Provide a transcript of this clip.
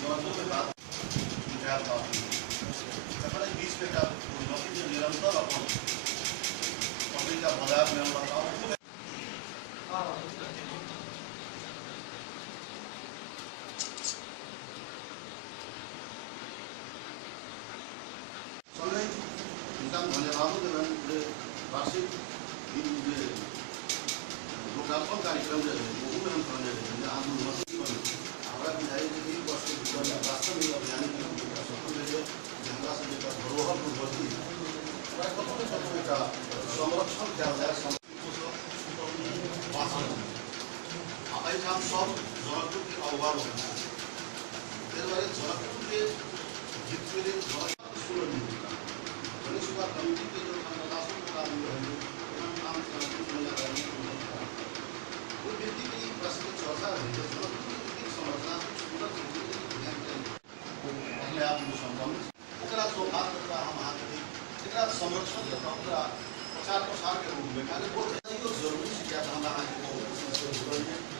जनकपुर में बात बीच में निरंतर अपन पत्रिका बाजार में बताओ धन्यवाद देवें वार्षिक लोकार्पण कार्यक्रम हम करने आज हमारा विधायक जी वर्ष के भीतर वास्तविक अभियान जंगला से लेकर धरोहर पूर्वती का संरक्षण किया जाए सब जनकपुर के अवगाह जनकपुर के जितने कमिटी के जो प्रशासन का काम वो व्यक्ति की प्रश्न चर्चा है संरचना अपने आप में संबंध सौभाग्य हम अगर संरक्षण प्रचार प्रसार के रूप में वो जरूरी शिक्षा हम